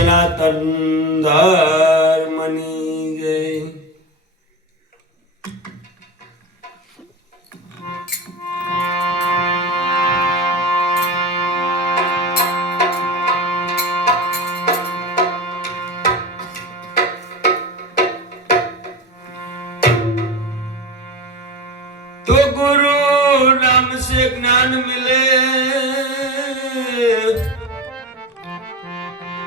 ਸਨਾਤਨ ਧਰਮਨੀ ਗਏ ਤੋ ਗੁਰੂ ਨਾਮ ਸੇ ਗਿਆਨ ਮਿਲੇ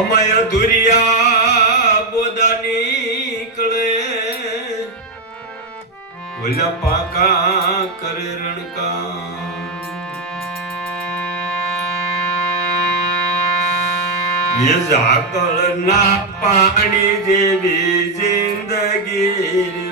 ਅਮਯ ਦੁਰੀਆ ਬੋਦਾ ਨਿਕਲੇ ਬੋਲਿਆ ਪਾਕਾ ਕਰ ਰਣਕਾ ਇਹ ਜਾਕਲ ਨਾ ਪਾਣੀ ਜੀ ਜਿੰਦਗੀ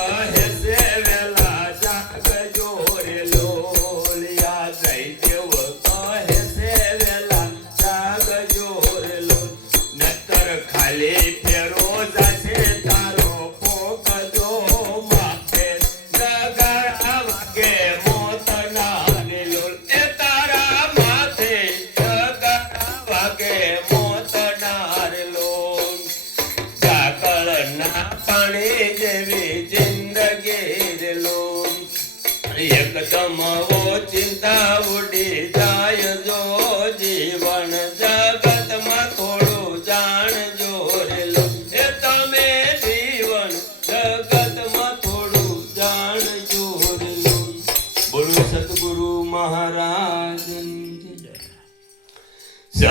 हिकदम चिंता ॿुढी जाइजो जी